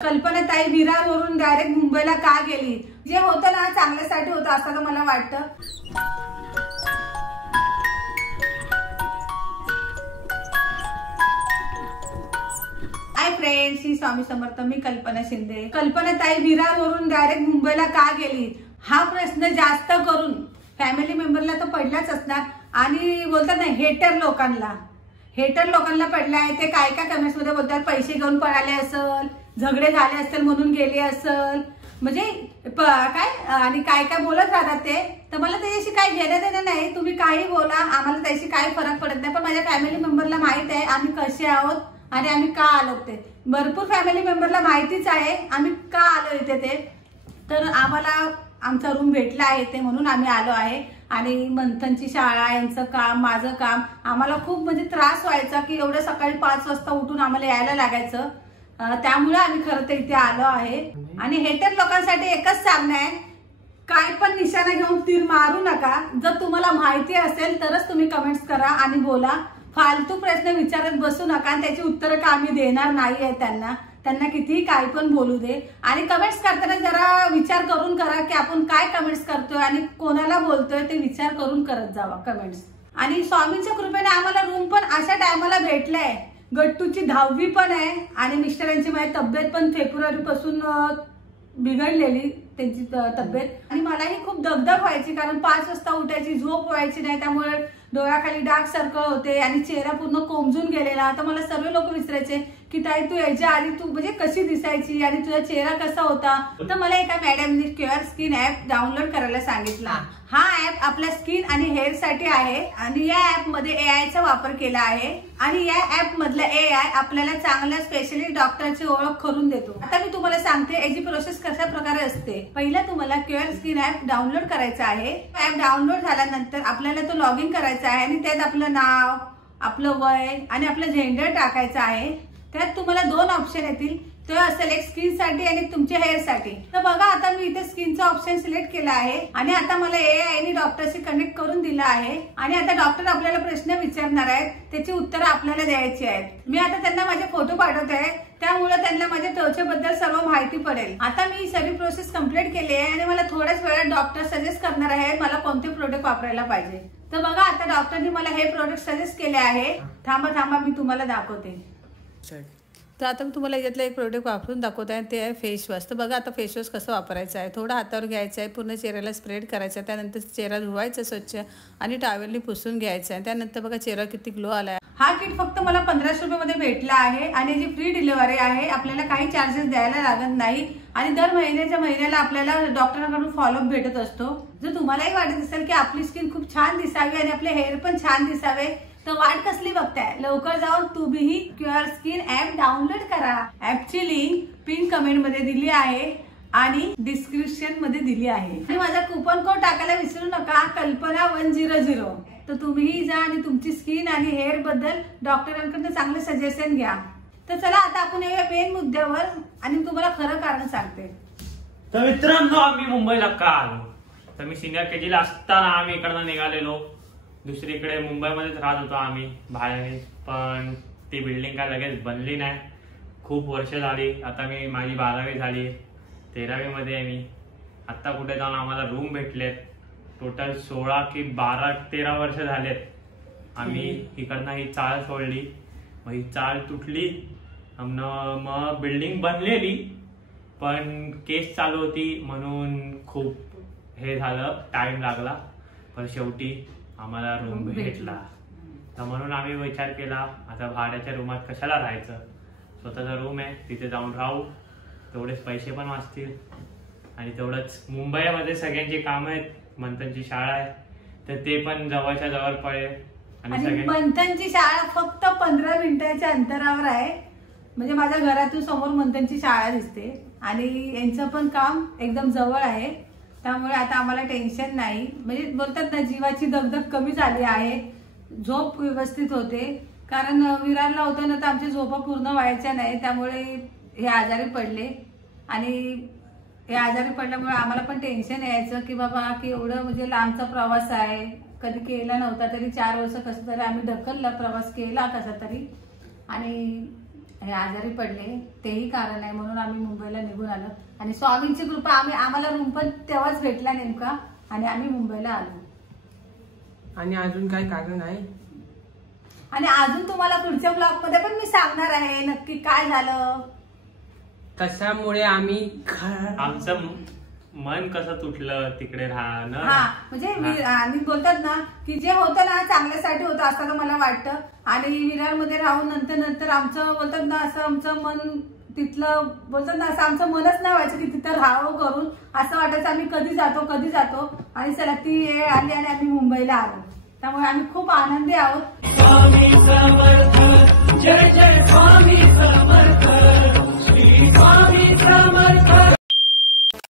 कल्पना ताई विरारवरून डायरेक्ट मुंबईला का गेली? जे होतं ना चांगल्यासाठी होतं असं तर मला वाटतं. हाय फ्रेंड्स, ही स्वामी समर्थ. मी कल्पना शिंदे. कल्पना ताई विरारवरून डायरेक्ट मुंबईला का गेली हा प्रश्न जास्त करून फॅमिली मेंबरला तर पडलाच असणार आणि बोलतात ना हेटर लोकांना पडला आहे. ते काय काय कमेंट्स मध्ये बोलतात पैसे घेऊन पळाले असेल, झगडे झाले असतील म्हणून गेले असेल, म्हणजे काय आणि काय काय बोलत राहतात ते. तर मला त्याच्याशी काही घेणं देणं नाही. तुम्ही काही बोला, आम्हाला त्याशी काही फरक पडत नाही. पण माझ्या फॅमिली मेंबरला माहित आहे आम्ही कसे आहोत आणि आम्ही का आलो ते. भरपूर फॅमिली मेंबरला माहितीच आहे आम्ही का आलो इथे ते. तर आम्हाला आमचा रूम भेटला आहे ते म्हणून आम्ही आलो आहे. आणि मंथनची शाळा, यांचं काम, माझं काम, आम्हाला खूप म्हणजे त्रास व्हायचा की एवढं सकाळी 5 वाजता उठून आम्हाला यायला लागायचं. त्यामुळे आम्ही खरं तर इथे आलो आहे. आणि हेटर लोकांसाठी एकच सांगणं आहे, काय पण निशाणा घेऊन तीर मारू नका. जर तुम्हाला माहिती असेल तरच तुम्ही कमेंट्स करा आणि बोला. फालतू प्रश्न विचारत बसू नका आणि त्याची उत्तरं का आम्ही देणार नाही आहे त्यांना कितीही काय पण बोलू दे. आणि कमेंट्स करताना जरा विचार करून करा की आपण काय कमेंट्स करतोय आणि कोणाला बोलतोय ते विचार करून करत जावा कमेंट्स. आणि स्वामींच्या कृपेने आम्हाला रूम पण अशा टायमाला भेटलाय. गट्टूची 10वी पण आहे आणि मिस्टरांची माझी तब्येत पण फेब्रुवारी पासून बिघडलेली त्यांची तब्येत. आणि मलाही खूप दगदग व्हायची कारण 5 वाजता उठायची, झोप व्हायची नाही. त्यामुळे डोळ्याखाली डार्क सर्कल होते आणि चेहरा पूर्ण कोमजून गेलेला. तर मला सर्व लोक विचारायचे की ताई तू यायच्या आधी तू म्हणजे कशी दिसायची आणि तुझा चेहरा कसा होता. तर मला एका मॅडमनी क्युअर स्किन ऍप डाउनलोड करायला सांगितला. हा ऍप आपल्या स्किन आणि हेअर साठी आहे आणि या ऍप मध्ये AI चा वापर केला आहे. आणि या ऍप मधला AI आपल्याला चांगल्या स्पेशलिस्ट डॉक्टरची ओळख करून देतो. आता मी तुम्हाला सांगते याची प्रोसेस कशा प्रकारे असते. पहिला तुम्हाला क्युअर स्किन ऍप डाउनलोड करायचा आहे. ऍप डाउनलोड झाल्यानंतर आपल्याला तो लॉग इन करायचा आहे आणि त्यात आपलं नाव, आपलं वय आणि आपलं जेंडर टाकायचं आहे. त्यात तुम्हाला 2 ऑप्शन येतील. तो असेल एक स्किन साठी आणि तुमच्या हेअर साठी. तर बघा आता मी इथे स्किनचा ऑप्शन सिलेक्ट केला आहे आणि आता मला AI ने डॉक्टरशी कनेक्ट करून दिला आहे. आणि आता डॉक्टर आपल्याला प्रश्न विचारणार आहेत, त्याची उत्तरं आपल्याला द्यायची आहेत. मी आता त्यांना माझे फोटो पाठवत आहे, त्यामुळे त्यांना माझ्या त्वचेबद्दल सर्व माहिती पडेल. आता मी सगळी प्रोसेस कम्प्लीट केली आहे आणि मला थोड्याच वेळात डॉक्टर सजेस्ट करणार आहे मला कोणते प्रोडक्ट वापरायला पाहिजे. तर बघा आता डॉक्टरनी मला हे प्रोडक्ट सजेस्ट केले आहे. थांबा मी तुम्हाला दाखवते. तर आता मी तुम्हाला याच्यातलं एक प्रोडक्ट वापरून दाखवत आहे, ते आहे फेस वॉश. तर बघा आता फेस वॉश कसं वापरायचं आहे. थोडं हातावर घ्यायचं आहे, पूर्ण चेहऱ्याला स्प्रेड करायचं आहे. त्यानंतर चेहरा धुवायचा स्वच्छ आणि टॉवेलनी पुसून घ्यायचं आहे. त्यानंतर बघा चेहरा किती ग्लो आला आहे. हा किट फक्त मला 1500 रुपयामध्ये भेटला आहे आणि जी फ्री डिलिव्हरी आहे. आपल्याला काही चार्जेस द्यायला लागत नाही आणि दर महिन्याला आपल्याला डॉक्टरांकडून फॉलोअप भेटत असतो. जर तुम्हालाही वाटत असेल की आपली स्किन खूप छान दिसावी आणि आपले हेअर पण छान दिसावे तर वाट कसली बघताय, लवकर जाऊन तुम्हीही क्युअर स्किन ऍप डाउनलोड करा. ऍपची लिंक पिन कमेंट मध्ये दिली आहे आणि डिस्क्रिप्शन मध्ये दिली आहे. आणि माझा कुपन कोड टाकायला विसरू नका, कल्पना 100. तर तुम्हीही जा आणि तुमची स्किन आणि हेअर बद्दल डॉक्टरांकडून चांगलं सजेशन घ्या. तर चला आता आपण येऊया मेन मुद्द्यावर आणि तुम्हाला खरं कारण सांगते. तर मित्रांनो आम्ही मुंबईला का आलो, तर मी सिनियर KG ला असताना आम्ही इकडनं निघालेलो. दुसरीकडे मुंबईमध्येच राहत होतो आम्ही बाहेर. पण ती बिल्डिंग काय लगेच बनली नाही. खूप वर्ष झाली. आता माझी 12वी झाली, 13वी मध्ये आहे मी. आता कुठे जाऊन आम्हाला रूम भेटलेत. टोटल 16 की 12-13 वर्ष झालेत. आम्ही इकडनं ही चाळ सोडली, मग ही चाळ तुटली, मग बिल्डिंग बनलेली पण केस चालू होती म्हणून खूप हे झालं, टाइम लागला. पण शेवटी आम्हाला रूम भेटला. तर म्हणून आम्ही विचार केला आता भाड्याच्या रूमात कशाला राहायचं, स्वतःचा रूम आहे तिथे जाऊन राहू. तेवढेच पैसे पण वाचतील आणि तेवढंच मुंबईमध्ये सगळ्यांची कामं आहेत. मंथनची शाळा आहे तर ते पण जवळच्या जवळ पडेल. आणि मंथनची शाळा फक्त 15 मिनिटाच्या अंतरावर आहे. म्हणजे माझ्या घरातून समोर मंथनची शाळा दिसते आणि यांचं पण काम एकदम जवळ आहे. त्यामुळे आता आम्हाला टेन्शन नाही. म्हणजे बोलतात ना जीवाची दगदग कमी झाली आहे. झोप व्यवस्थित होते कारण विरारला होतं ना तर आमची झोपा पूर्ण व्हायच्या नाही. त्यामुळे हे आजारी पडले आणि हे आजारी पडल्यामुळे आम्हाला पण टेन्शन यायचं की बाबा की एवढं म्हणजे लांबचा प्रवास आहे, कधी केला नव्हता तरी 4 वर्ष कसं तरी आम्ही ढकलला, प्रवास केला कसा तरी. आणि हे आजारी पडले तेही कारण आहे, म्हणून आम्ही मुंबईला निघून आलो. आणि स्वामींची कृपा आम्हाला रूम पण तेव्हाच भेटला नेमका आणि आम्ही मुंबईला आलो. आणि अजून काय कारण आहे? आणि अजून तुम्हाला पुढच्या ब्लॉग मध्ये पण मी सांगणार आहे नक्की काय झालं, कशामुळे आम्ही आमचं मन कसं तुटलं तिकडे राहणं. हा म्हणजे आणि बोलतात ना की जे होतं ना चांगल्यासाठी होतं असं मला वाटतं. आणि विरारमध्ये राहून नंतर आमचं बोलतात ना असं आमचं मन तिथलं बोलतात ना असं आमचं मनच नाही व्हायचं की तिथं राहावं करून. असं वाटायचं आम्ही कधी जातो आणि चला ती वेळ आली आणि आम्ही मुंबईला आलो. त्यामुळे आम्ही खूप आनंदी आहोत. स्वामी समर्थ, जय जय स्वामी समर्थ, श्री स्वामी समर्थ.